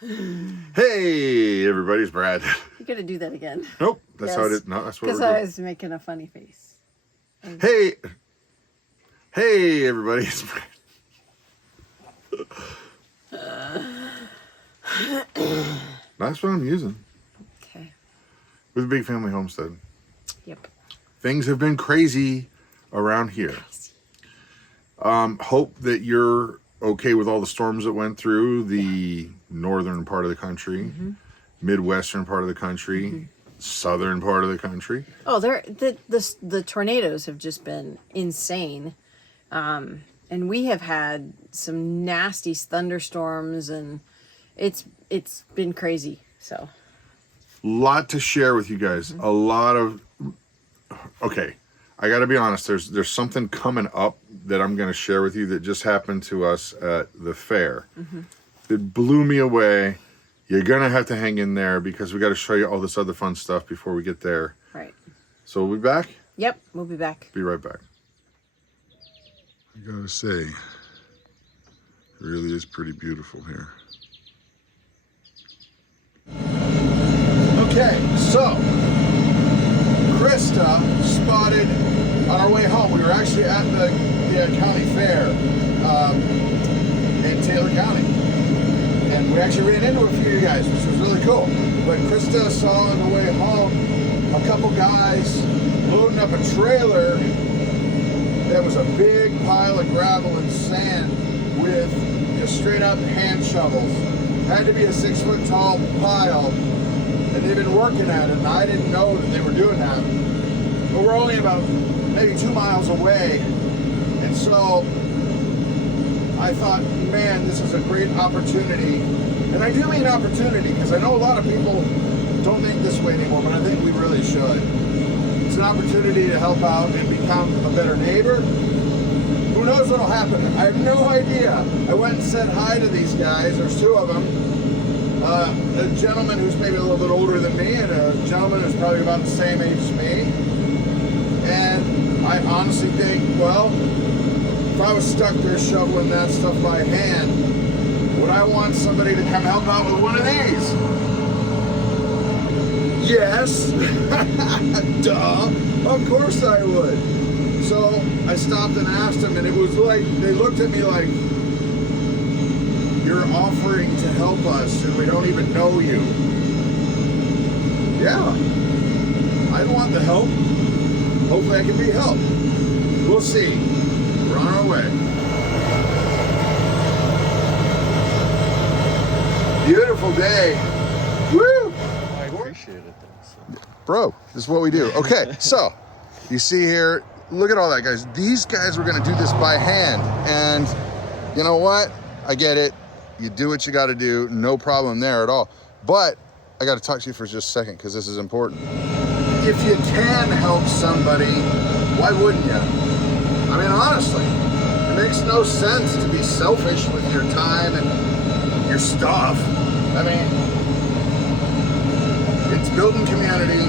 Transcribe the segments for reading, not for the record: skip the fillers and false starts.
Hey, everybody, it's Brad. You're gonna do that again. Nope, that's how it is. No, that's what we're Because I doing. was making a funny face. Hey, everybody, it's Brad. That's what I'm using. Okay. With Big Family Homestead. Yep. Things have been crazy around here. Hope that you're okay with all the storms that went through the northern part of the country, midwestern part of the country, southern part of the country. Oh, the tornadoes have just been insane, and we have had some nasty thunderstorms, and it's been crazy. So, Lot to share with you guys. A lot of okay. I got to be honest. There's something coming up that I'm going to share with you that just happened to us at the fair. It blew me away. You're going to have to hang in there because we got to show you all this other fun stuff before we get there. right. So we'll be back. Yep, we'll be back. Be right back. I got to say, it really is pretty beautiful here. Okay, so Christa spotted on our way home. We were actually at the county fair in Taylor County, and we actually ran into a few of you guys, which was really cool. But Christa saw on the way home a couple guys loading up a trailer that was a big pile of gravel and sand with just straight up hand shovels. Had to be a 6 foot tall pile, and they've been working at it, and I didn't know that they were doing that. But we're only about maybe 2 miles away, and so I thought, man, this is a great opportunity. And I do mean opportunity, because I know a lot of people don't think this way anymore, but I think we really should. It's an opportunity to help out and become a better neighbor. Who knows what'll happen? I have no idea. I went and said hi to these guys. There's two of them. A gentleman who's maybe a little bit older than me, and a gentleman who's probably about the same age as me. And I honestly think, well, if I was stuck there shoveling that stuff by hand, would I want somebody to come help out with one of these? Yes. Duh. Of course I would. So I stopped and asked them, and it was like, they looked at me like, you're offering to help us and we don't even know you. Yeah. I don't want the help. Hopefully I can be helped. We'll see. We're on our way. Beautiful day. Woo! I appreciate it though. So. Bro, this is what we do. Okay, so you see here, look at all that, guys. These guys were gonna do this by hand, and you know what? I get it. You do what you gotta do, no problem there at all. But I gotta talk to you for just a second, because this is important. If you can help somebody, why wouldn't you? I mean, honestly, it makes no sense to be selfish with your time and your stuff. I mean, it's building community.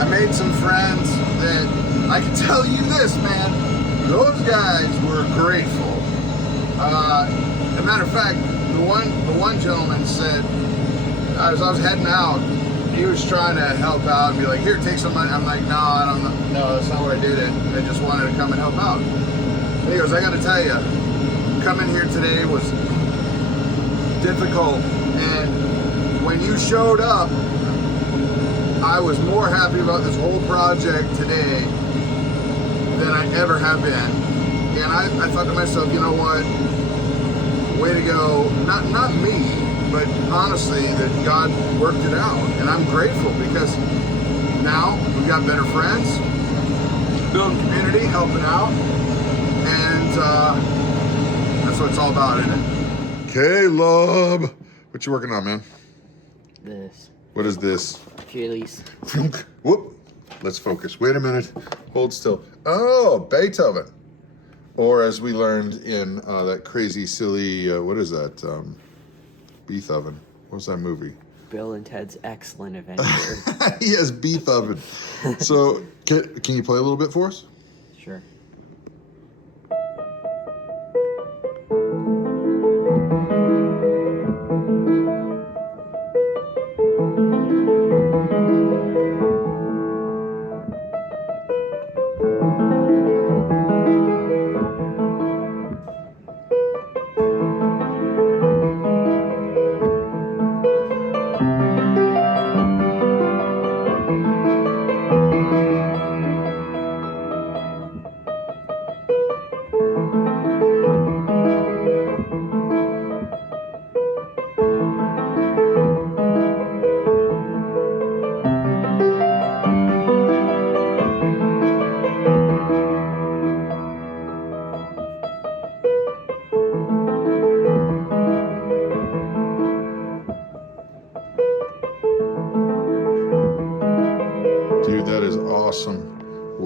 I made some friends that I can tell you this, man. Those guys were grateful. As a matter of fact, the one gentleman said, as I was heading out, he was trying to help out and be like, here, take some money. I'm like, no, I don't know. No, that's not what I did. I just wanted to come and help out. And he goes, I got to tell you, coming here today was difficult. And when you showed up, I was more happy about this whole project today than I ever have been. And I thought to myself, you know what? Way to go. Not me, but honestly, that God worked it out. And I'm grateful because now we've got better friends, building community, helping out, and that's what it's all about, isn't it? Caleb, what you working on, man? This. What is this? Chilies. Whoop. Let's focus. Wait a minute. Hold still. Oh, Beethoven. Or as we learned in that crazy, silly, what is that? Beethoven. What was that movie? Bill and Ted's Excellent Adventure. Yes, Beethoven. So, can you play a little bit for us? Sure.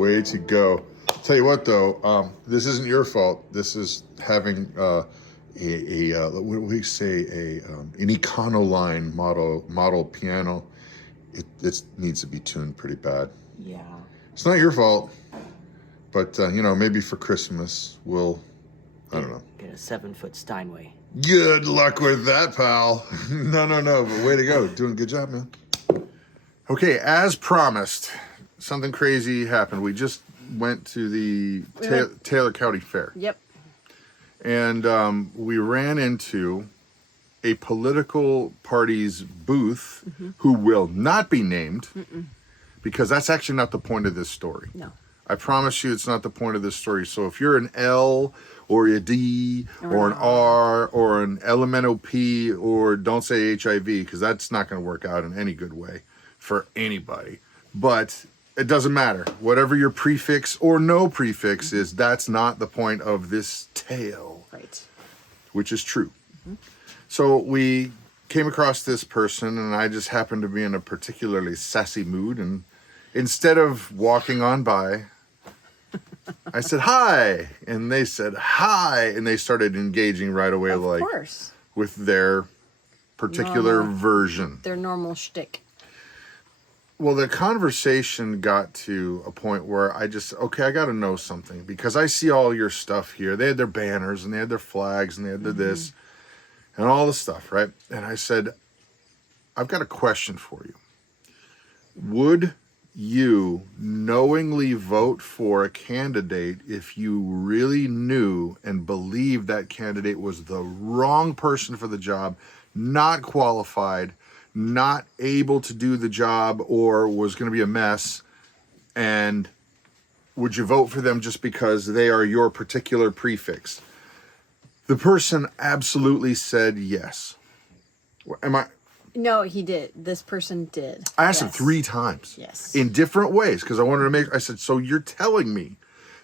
Way to go. Tell you what, though, this isn't your fault. This is having what do we say, an Econoline model piano. It needs to be tuned pretty bad. Yeah. It's not your fault, but you know, maybe for Christmas we'll, I don't know. Get a 7-foot Steinway. Good luck with that, pal. No, but way to go. Doing a good job, man. Okay, as promised, something crazy happened. We just went to the Taylor County Fair. Yep. And we ran into a political party's booth who will not be named because that's actually not the point of this story. No. I promise you it's not the point of this story. So if you're an L or a D or an R or an LMNOP or don't say HIV because that's not going to work out in any good way for anybody. But it doesn't matter. Whatever your prefix or no prefix is, that's not the point of this tale. Right. Which is true. So we came across this person and I just happened to be in a particularly sassy mood. And instead of walking on by, I said, hi. And they said, hi. And they started engaging right away, Of like course. with their particular Normal. version. Their normal shtick. Well, the conversation got to a point where I just, okay, I got to know something because I see all your stuff here. They had their banners and they had their flags and they had their this and all the stuff, right? And I said, I've got a question for you. Would you knowingly vote for a candidate if you really knew and believed that candidate was the wrong person for the job, not qualified, not able to do the job, or was going to be a mess? And would you vote for them just because they are your particular prefix? The person absolutely said yes. Am I? No, he did. This person did. I asked him Yes. 3 times. Yes. In different ways because I wanted to make. I said, so you're telling me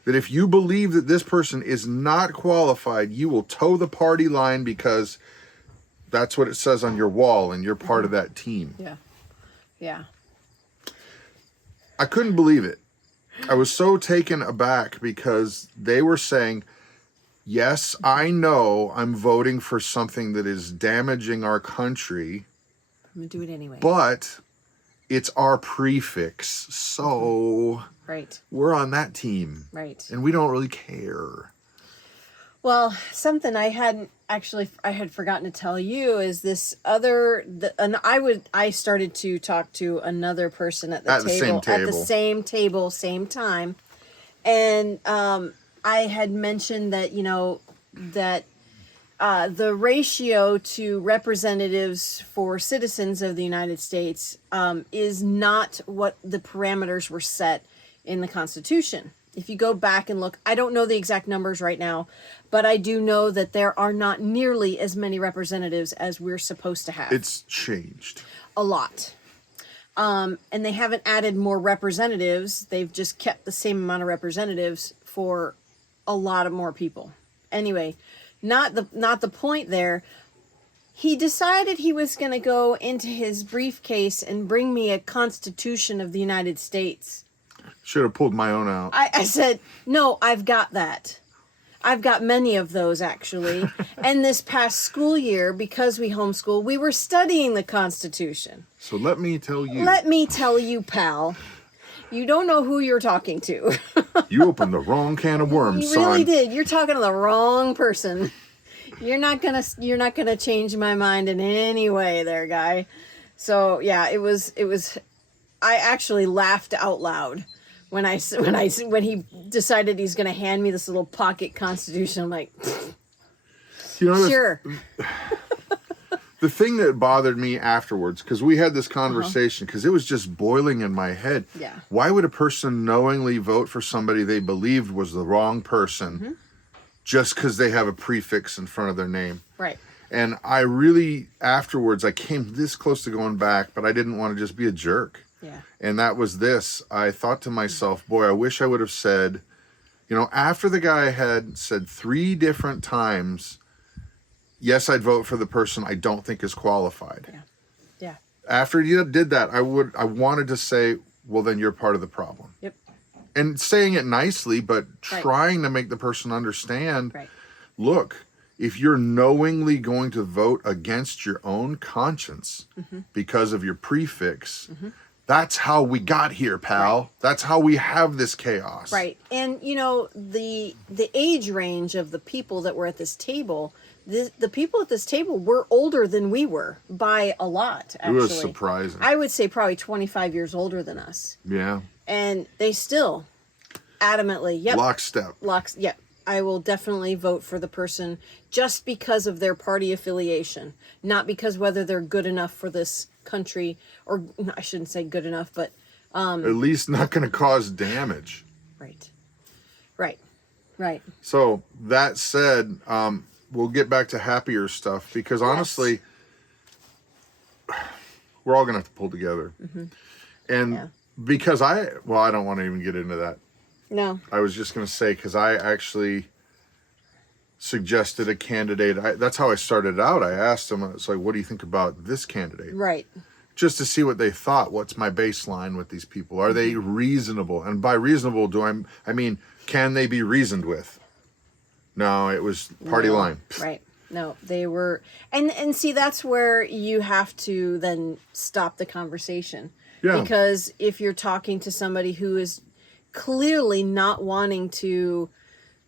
that if you believe that this person is not qualified, you will toe the party line because that's what it says on your wall and you're part of that team. Yeah. Yeah. I couldn't believe it. I was so taken aback because they were saying, yes, I know I'm voting for something that is damaging our country, I'm going to do it anyway. but it's our prefix. So Right. we're on that team. Right. And we don't really care. Well, something I had forgotten to tell you is this I started to talk to another person at the same table, same time. And I had mentioned that, you know, that the ratio to representatives for citizens of the United States is not what the parameters were set in the Constitution. If you go back and look, I don't know the exact numbers right now, but I do know that there are not nearly as many representatives as we're supposed to have. It's changed. A lot. And they haven't added more representatives. They've just kept the same amount of representatives for a lot of more people. Anyway, not the point there. He decided he was going to go into his briefcase and bring me a Constitution of the United States. Should have pulled my own out. I said, no, I've got that. I've got many of those, actually. And this past school year, because we homeschool, we were studying the Constitution. So let me tell you. Let me tell you, pal. You don't know who you're talking to. You opened the wrong can of worms, You son. really did. You're talking to the wrong person. You're not gonna change my mind in any way there, guy. So yeah, it was I actually laughed out loud when he decided he's going to hand me this little pocket Constitution. I'm like, You know, sure. The thing that bothered me afterwards, because we had this conversation, because it was just boiling in my head. Yeah. Why would a person knowingly vote for somebody they believed was the wrong person just because they have a prefix in front of their name? Right. And I really, afterwards, I came this close to going back, but I didn't want to just be a jerk. Yeah. And that was this. I thought to myself, boy, I wish I would have said, you know, after the guy had said 3 different times, yes, I'd vote for the person I don't think is qualified. Yeah. Yeah. After he did that, I wanted to say, well, then you're part of the problem. Yep. and saying it nicely, but Right. trying to make the person understand, Right. look, if you're knowingly going to vote against your own conscience because of your prefix, that's how we got here, pal. Right. That's how we have this chaos. Right. And you know, the age range of the people that were at this table, the people at this table were older than we were by a lot, It actually. was surprising. I would say probably 25 years older than us. Yeah. And they still adamantly, yep. Lockstep. Yep. I will definitely vote for the person just because of their party affiliation, not because whether they're good enough for this country, or I shouldn't say good enough, but At least not going to cause damage. Right. So that said, we'll get back to happier stuff, because honestly, we're all going to have to pull together. And because I don't want to even get into that. No. I was just going to say, because I actually suggested a candidate. That's how I started out. I asked them, it's like, what do you think about this candidate? Right. Just to see what they thought. What's my baseline with these people? Are they reasonable? And by reasonable, I mean, can they be reasoned with? No, it was party line. Right. No, they were, and see, that's where you have to then stop the conversation. Yeah. Because if you're talking to somebody who is clearly not wanting to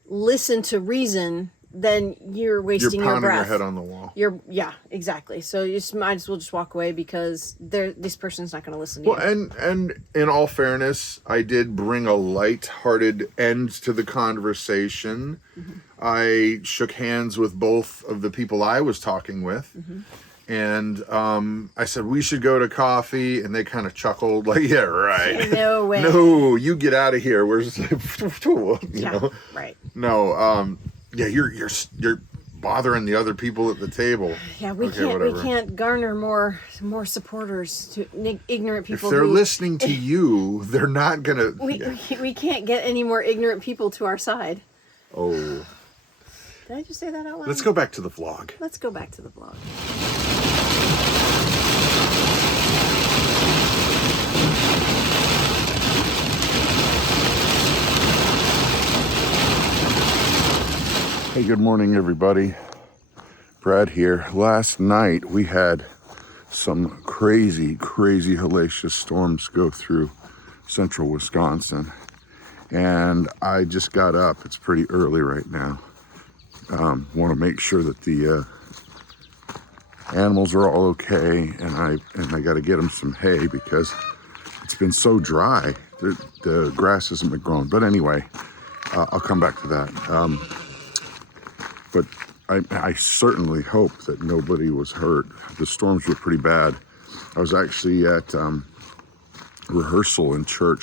listen to reason, then you're wasting You're your pounding breath. your head on the wall. Yeah, exactly. So you might as well just walk away, because this person's not going to listen to Well, you. and in all fairness, I did bring a light-hearted end to the conversation. I shook hands with both of the people I was talking with. And I said, we should go to coffee. And they kind of chuckled like, yeah, right. No way. No, you get out of here. Where's, you know? Right. No, yeah, you're bothering the other people at the table. Yeah, we can't garner more supporters to ignorant people. If they're listening to you, they're not gonna. We can't get any more ignorant people to our side. Oh. Did I just say that out loud? Let's go back to the vlog. Let's go back to the vlog. Hey, good morning, everybody. Brad here. Last night we had some crazy hellacious storms go through central Wisconsin, and I just got up. It's pretty early right now. Want to make sure that the animals are all okay, and I got to get them some hay because it's been so dry. The grass hasn't been growing. But anyway, I'll come back to that. But I certainly hope that nobody was hurt. The storms were pretty bad. I was actually at rehearsal in church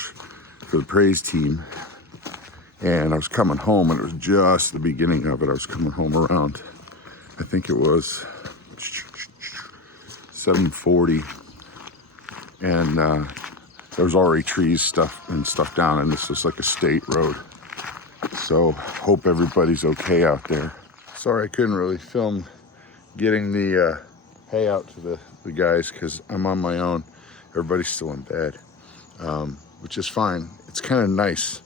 for the praise team, and I was coming home, and it was just the beginning of it. I was coming home around, I think it was 7:40, and there was already trees stuff down, and this was like a state road. So hope everybody's okay out there. Sorry I couldn't really film getting the hay out to the guys, because I'm on my own. Everybody's still in bed, which is fine. It's kind of nice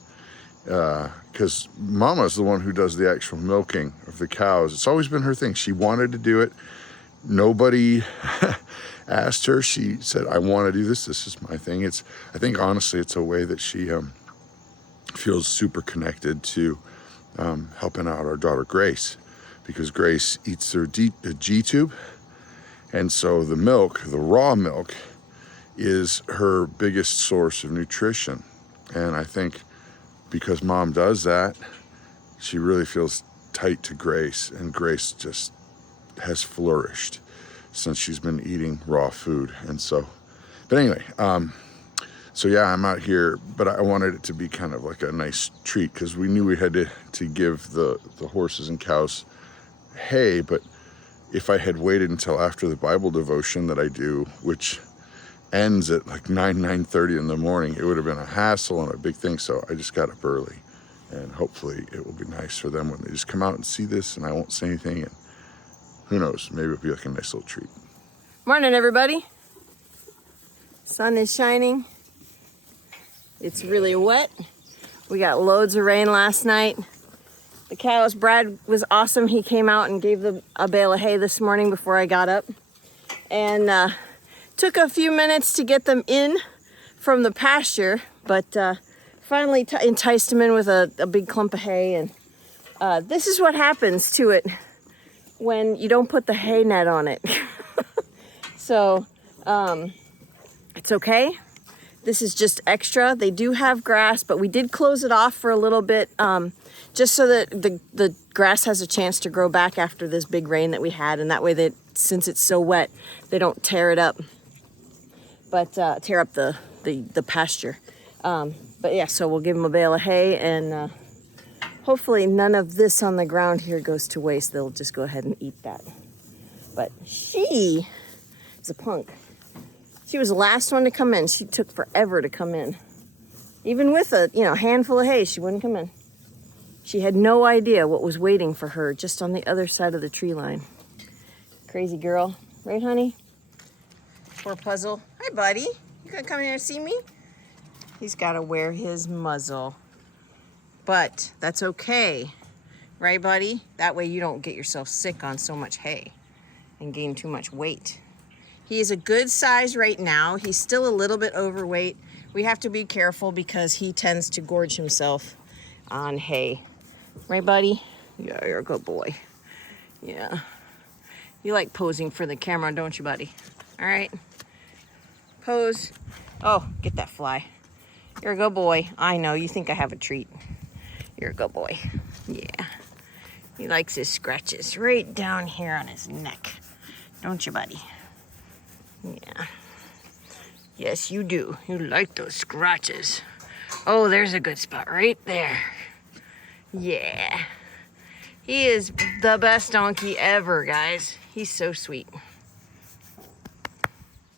because Mama's the one who does the actual milking of the cows. It's always been her thing. She wanted to do it. Nobody asked her. She said, I want to do this. This is my thing. I think honestly it's a way that she feels super connected to helping out our daughter Grace, because Grace eats her G-tube, and so the milk, the raw milk, is her biggest source of nutrition. And I think because Mom does that, she really feels tight to Grace, and Grace just has flourished since she's been eating raw food. And so, but anyway, so yeah, I'm out here, but I wanted it to be kind of like a nice treat, because we knew we had to give the horses and cows hay. But if I had waited until after the Bible devotion that I do, which ends at like 9:30 in the morning, it would have been a hassle and a big thing. So I just got up early, and hopefully it will be nice for them when they just come out and see this, and I won't say anything, and who knows, maybe it'll be like a nice little treat. Morning, everybody. Sun is shining. It's really wet. We got loads of rain last night. The cows, Brad was awesome. He came out and gave them a bale of hay this morning before I got up. And took a few minutes to get them in from the pasture, but finally enticed them in with a big clump of hay. And this is what happens to it when you don't put the hay net on it. So it's okay. This is just extra. They do have grass, but we did close it off for a little bit, just so that the grass has a chance to grow back after this big rain that we had, and that way that since it's so wet, they don't tear it up, but tear up the pasture. But yeah, so we'll give them a bale of hay, and hopefully none of this on the ground here goes to waste. They'll just go ahead and eat that. But she is a punk. She was the last one to come in. She took forever to come in. Even with a handful of hay, she wouldn't come in. She had no idea what was waiting for her just on the other side of the tree line. Crazy girl. Right, honey? Poor Puzzle. Hi, buddy. You gonna come here and see me? He's gotta wear his muzzle. But that's okay. Right, buddy? That way you don't get yourself sick on so much hay and gain too much weight. He is a good size right now. He's still a little bit overweight. We have to be careful because he tends to gorge himself on hay. Right, buddy? Yeah, you're a good boy. Yeah. You like posing for the camera, don't you, buddy? All right. Pose. Oh, get that fly. You're a good boy. I know, you think I have a treat. You're a good boy. Yeah. He likes his scratches right down here on his neck. Don't you, buddy? Yeah. Yes, you do. You like those scratches. Oh, there's a good spot right there. Yeah. He is the best donkey ever, guys. He's so sweet.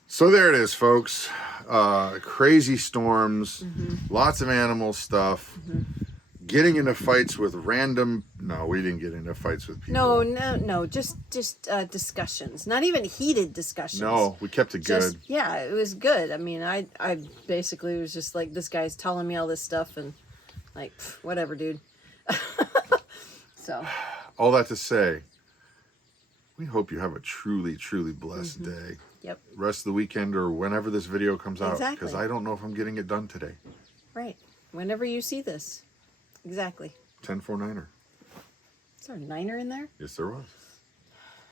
So there it is, folks. Crazy storms, lots of animal stuff. Getting into fights with random... No, we didn't get into fights with people. No, just discussions. Not even heated discussions. No, we kept it good. Yeah, it was good. I mean, I basically was just like, this guy's telling me all this stuff and like, whatever, dude. So. All that to say, we hope you have a truly, truly blessed day. Yep. Rest of the weekend or whenever this video comes out. Exactly. Because I don't know if I'm getting it done today. Right. Whenever you see this. Exactly. 10-4-9er. Is there a niner in there? Yes, there was.